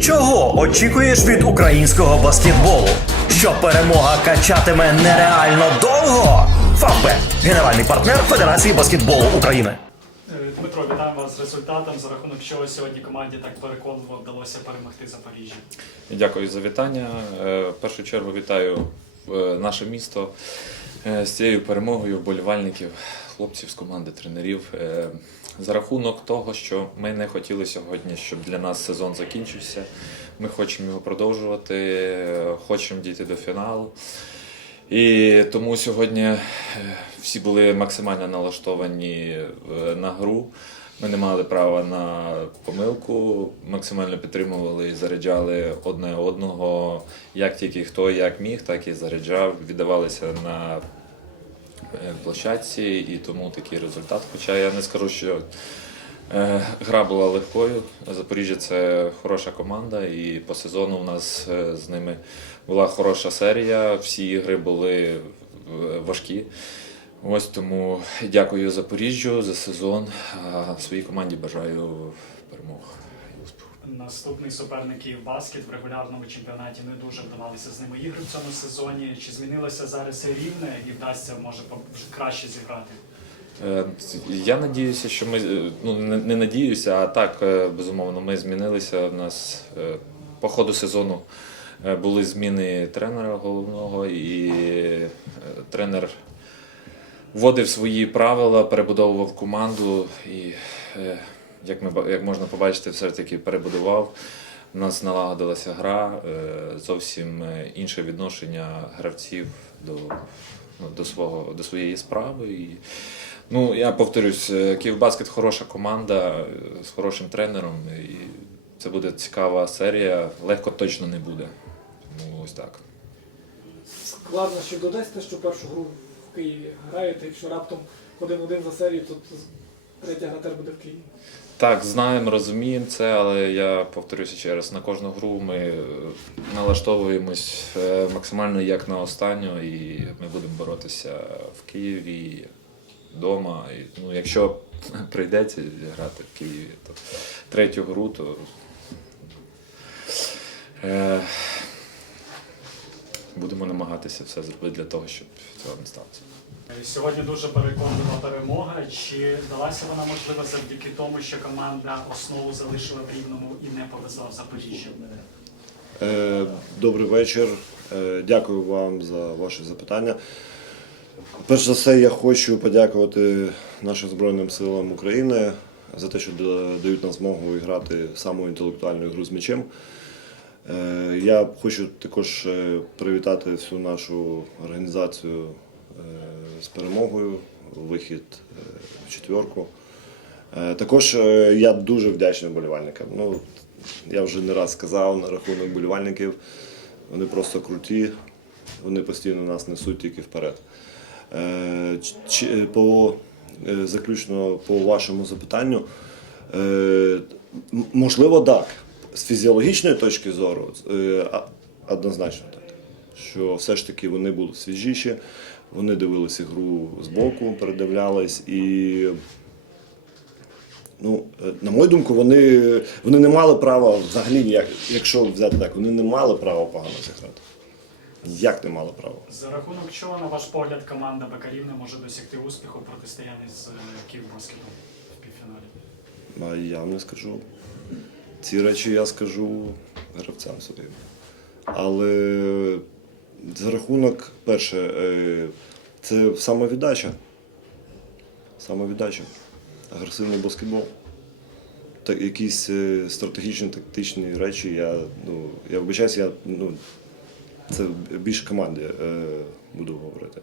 Чого очікуєш від українського баскетболу? Що перемога качатиме нереально довго? Фавбет – генеральний партнер Федерації баскетболу України. Е, Дмитро, вітаю вас з результатом, за рахунок чого сьогодні команді так переконливо вдалося перемогти Запоріжжя. Дякую за вітання. Е, В першу чергу вітаю е, наше місто з цією перемогою вболівальників, хлопців з команди, тренерів. За рахунок того, що ми не хотіли сьогодні, щоб для нас сезон закінчився. Ми хочемо його продовжувати, хочемо дійти до фіналу. І тому сьогодні е, всі були максимально налаштовані е, на гру. Ми не мали права на помилку, максимально підтримували і заряджали одне одного, як тільки хто як міг, так і заряджав, віддавалися на площадці, і тому такий результат. Хоча я не скажу, що е, гра була легкою. Запоріжжя це хороша команда, і по сезону у нас е, з ними була хороша серія. Всі ігри були е, важкі. Ось тому дякую Запоріжжю за сезон. А своїй команді бажаю перемог. Наступний суперник Київбаскет в регулярному чемпіонаті не дуже вдавалися з ними ігри в цьому сезоні. Чи змінилося зараз рівне і вдасться може по- краще зіграти? Е, Я надіюся, що ми е, ну не, надіюся, а так е, безумовно. Ми змінилися. У нас по ходу сезону були зміни тренера головного, і тренер вводив свої правила, перебудовував команду і. Як ми як можна побачити, все ж таки перебудував. У нас налагодилася гра, е, зовсім е, інше відношення гравців до, ну, до, свого, до своєї справи. І, ну, я повторюсь, е, Київбаскет хороша команда з хорошим тренером. І це буде цікава серія. Легко точно не буде. Тому ось так. Складно ще додасться, що першу гру в Києві граєте, якщо раптом один-один за серію, то третя гра теж буде в Києві. Так, знаємо, розуміємо це, але я повторюся ще раз, на кожну гру ми е, налаштовуємось е, максимально як на останню, і ми будемо боротися в Києві вдома. І, ну, якщо прийдеться грати в Києві, то третю гру, то е, будемо намагатися все зробити для того, щоб цього не сталося. Сьогодні дуже переконлива перемога. Чи вдалася вона можливо завдяки тому, що команда основу залишила в рівному і не повезла в Запоріжжя? Е, Добрий вечір. Е, Дякую вам за ваше запитання. Перш за все, я хочу подякувати нашим Збройним силам України за те, що дають нам змогу грати саму інтелектуальну гру з м'ячем. Е, Я хочу також е, привітати всю нашу організацію е, з перемогою, вихід в четверку. Також я дуже вдячний вболівальникам. Ну, я вже не раз сказав на рахунок вболівальників. Вони просто круті, вони постійно нас несуть тільки вперед. По, заключно по вашому запитанню, можливо, так. З фізіологічної точки зору е, однозначно так. Що все ж таки вони були свіжіші, вони дивилися гру збоку, передивлялись і Ну, е, на мою думку, вони, вони не мали права взагалі ніяк, якщо взяти так, вони не мали права погано зіграти. Як не мали права? За рахунок чого, на ваш погляд, команда Бакарівна може досягти успіху в протистоянні з е, Київбаскетом в півфіналі? Я вам не скажу. Ці речі я скажу гравцям своїм. Але за рахунок, перше, е, це самовіддача. Самовіддача. Агресивний баскетбол. Так, якісь е, стратегічні, тактичні речі, я, ну, я вибачаюсь, я ну, це більше команді е, буду говорити.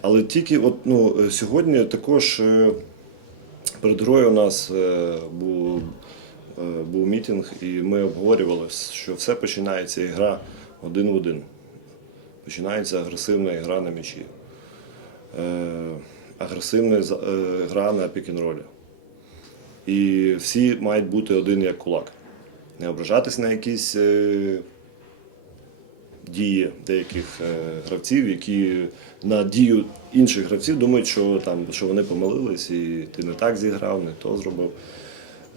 Але тільки от, ну, сьогодні також перед грою у нас був, був мітинг, і ми обговорювали, що все починається і гра один в один. Починається агресивна гра на м'ячі. Е, агресивна е, гра на пік-н-ролі. І всі мають бути один як кулак. Не ображатись на якісь е, дії деяких е, гравців, які на дію інших гравців думають, що, там, що вони помилились, і ти не так зіграв, не то зробив.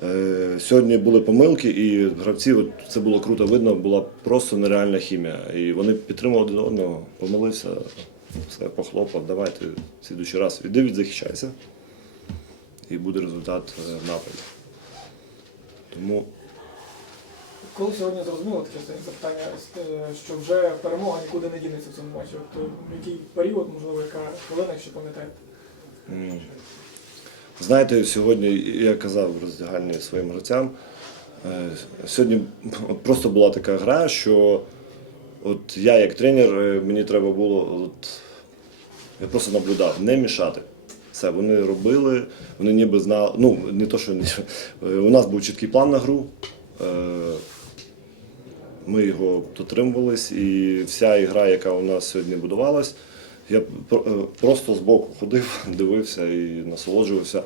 Е, Сьогодні були помилки, і гравці, от це було круто видно, була просто нереальна хімія. І вони підтримували один одного, помилився, все похлопав, давайте в слідуючий раз іди відзахищайся. І буде результат е, в нападі. Тому Коли сьогодні зрозуміло таке стоїть запитання, е, що вже перемога нікуди не дінеться в цьому матчі. То який період, можливо, яка хвилина, якщо пам'ятаєте? М. Знаєте, сьогодні я казав в роздягальні своїм гравцям. е, Сьогодні просто була така гра, що от я як тренер, е, мені треба було. От, я просто наблюдав, не мішати. Все, вони робили, вони ніби знали. Ну, не то, що е, у нас був чіткий план на гру. Ми його дотримувались, і вся ігра, яка у нас сьогодні будувалась, я е, просто збоку ходив, дивився і насолоджувався.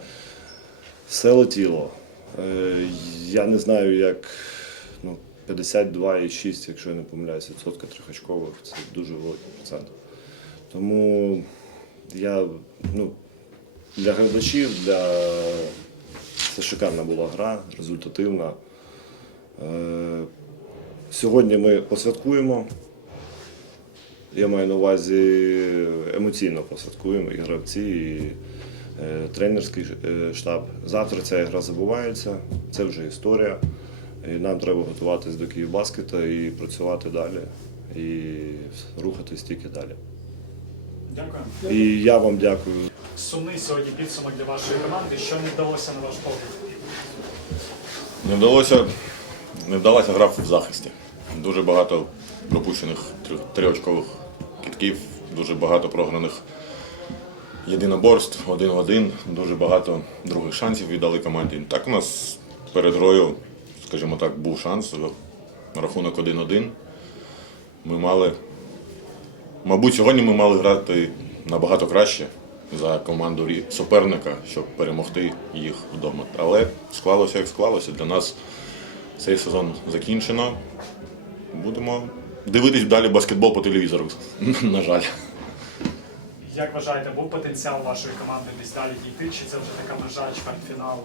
Все летіло. Е, Я не знаю, як ну, 52,6, якщо я не помиляюся, відсотка трьохочкових, це дуже великий процент. Тому я ну, для глядачів, для... це шикарна була гра, результативна. Е, Сьогодні ми посвяткуємо. Я маю на увазі емоційно посвяткуємо і гравці, і е, тренерський е, штаб. Завтра ця гра забувається, це вже історія. І нам треба готуватись до Київбаскета і працювати далі, і рухатись тільки далі. Дякую. І я вам дякую Сумний сьогодні підсумок для вашої команди. Що не вдалося на ваш погляд? Не вдалося, не вдалася гра в захисті. Дуже багато пропущених трьох- триочкових дуже багато програних єдиноборств, один в один, дуже багато других шансів віддали команді. Так у нас перед грою, скажімо так, був шанс. на Рахунок 1-1. Ми мали. Мабуть, сьогодні ми мали грати набагато краще за команду суперника, щоб перемогти їх вдома. Але склалося як склалося. Для нас цей сезон закінчено. Будемо дивитись далі баскетбол по телевізору. На жаль. Як вважаєте, був потенціал вашої команди десь далі дійти, чи це вже така межа чвертьфіналу?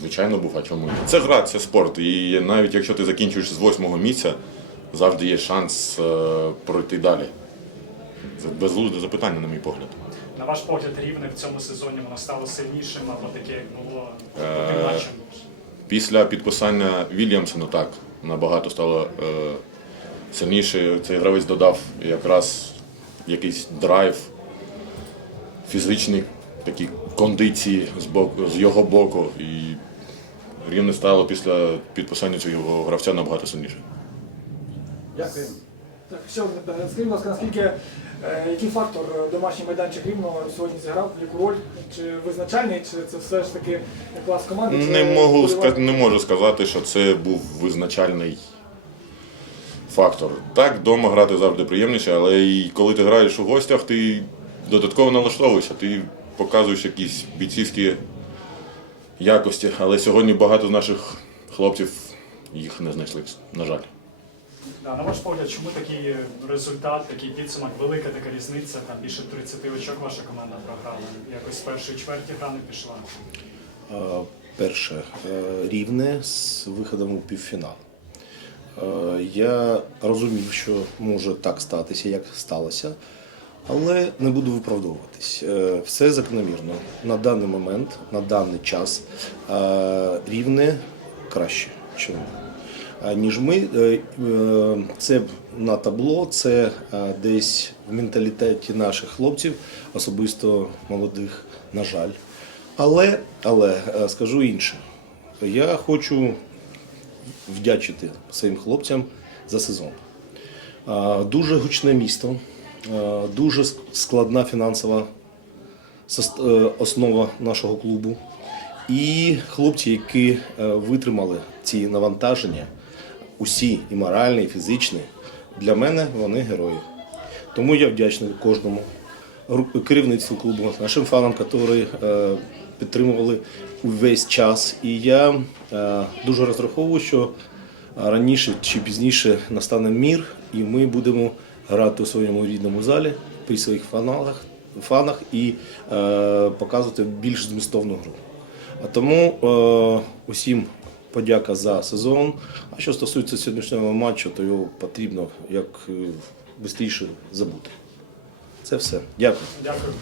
Звичайно, був, а чому? Це гра, це спорт. І навіть якщо ти закінчуєш з восьмого місця, завжди є шанс е, пройти далі. Це безглузде запитання, на мій погляд. На ваш погляд, рівне в цьому сезоні воно стало сильнішим або таке, як було Е, тим матчем? Після підписання Вільямсона так набагато стало е, сильніше. Цей гравець додав якраз якийсь драйв, фізичні такі кондиції з, боку, з його боку. І рівне стало після підписання цього гравця набагато сильніше. Дякую. Так, ще. Скажіть, будь ласка, наскільки е, який фактор е, домашній майданчик рівного сьогодні зіграв, яку роль? Чи визначальний, чи це все ж таки клас команди? чи Не, можу, не можу сказати, що це був визначальний фактор. Так, вдома грати завжди приємніше, але і коли ти граєш у гостях, ти додатково налаштовуєшся, ти показуєш якісь бійцівські якості. Але сьогодні багато з наших хлопців їх не знайшли, на жаль. Да, на ваш погляд, чому такий результат, такий підсумок, велика така різниця, там більше 30 очок ваша команда програла? Якось з першої чверті гра не пішла. Е, Перше е, рівне з виходом у півфінал. Е, Я розумів, що може так статися, як сталося, але не буду виправдовуватись. Е, Все закономірно. На даний момент, на даний час е, рівне краще, ніж ми. Це на табло, це десь в менталітеті наших хлопців, особисто молодих, на жаль. Але, але скажу інше. Я хочу вдячити своїм хлопцям за сезон. Дуже гучне місто, дуже складна фінансова е, основа нашого клубу. І хлопці, які е, витримали ці навантаження, усі і моральні, і фізичні, для мене вони герої. Тому я вдячний кожному керівництву клубу, нашим фанам, які підтримували увесь час. І я е, дуже розраховую, що раніше чи пізніше настане мір, і ми будемо грати у своєму рідному залі при своїх фанах, фанах і е, показувати більш змістовну гру. А тому е, усім подяка за сезон. А що стосується сьогоднішнього матчу, то його потрібно як швидше забути. Це все. Дякую. Дякую.